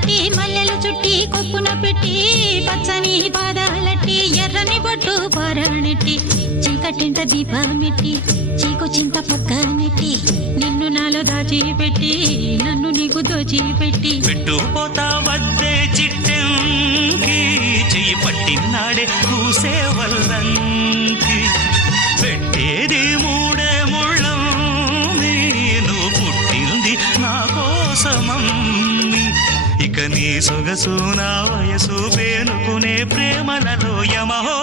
కట్టి మల్లెలు చుట్టి కొప్పున పెట్టి పచ్చని పాదాలట్టి ఎర్రని బొట్టు పారాణెట్టి చీకటింట దీపమెట్టి చీకు చింత పక్క నెట్టి నిన్ను నాలో దాచిపెట్టి నన్ను నీకు దోచిపెట్టి పెట్టుపోతా వద్దే చిట్టంకి చెయ్యి పట్టినాడే కూసే వల్లంకి పెట్టేది మూడే ముళ్ళం నువ్వు పుట్టింది నా కోసమమ్మి ఇక నీ సొగసు నా వయసు పేనుకునే ప్రేమలలో యమహో